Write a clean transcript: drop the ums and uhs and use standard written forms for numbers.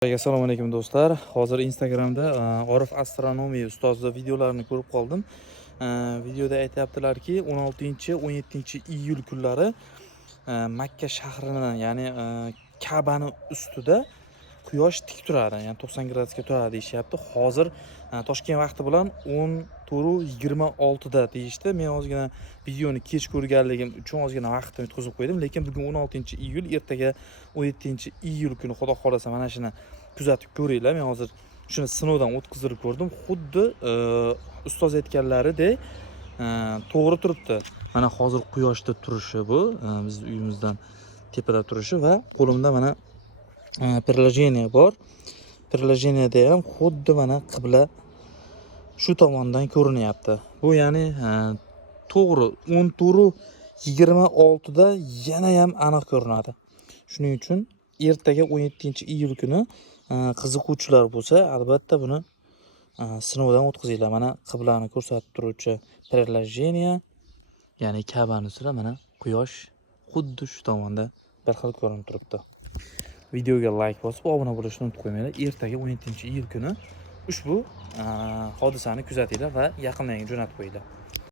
Assalomu alaykum do'stlar. Hozir Instagramda Orif astronomiya ustozi videolarini ko'rib qoldim. Videoda aytayaptilarki, 16-17 iyul kunlari Makka shahrining, ya'ni Ka'bani ustida quyosh tik turadi, ya'ni 90 gradusga turadi deyishyapti. Hozir Toshkent vaqti bilan 10:26 da deyishdi. Men ozgina videoni kech ko'rganligim uchun ozgina vaqtni o'tkazib qo'ydim, lekin bugun 16-iyul, ertaga 17-iyul kuni Xudo xolasa mana shuni kuzatib ko'ringlar. Men hozir shuni sinovdan o'tkazib ko'rdim. Xuddi ustoz aytganlaridek to'g'ri turibdi. Mana hozir quyoshda turishi bu, bizning uyimizdan tepada turishi va qo'limda mana приложение bor. Приложениеda ham xuddi mana qibla shu tomondan ko'rinyapti. Bu ya'ni to'g'ri 14:26 da yana ham aniq ko'rinadi. Shuning uchun ertaga 17-iyul kuni qiziquvchilar bo'lsa, albatta buni sinovdan o'tkazinglar. Mana qiblani ko'rsatib turuvchi приложение, ya'ni Ka'bani ustida mana quyosh xuddi shu tomonda bir xil ko'rinib turibdi. Videoga like bosib, obuna bo'lishni unutib qo'ymanglar. Ertaga 17-iyul kuni ushbu hodisani kuzatinglar va yaqinlarga jo'natib qo'yinglar.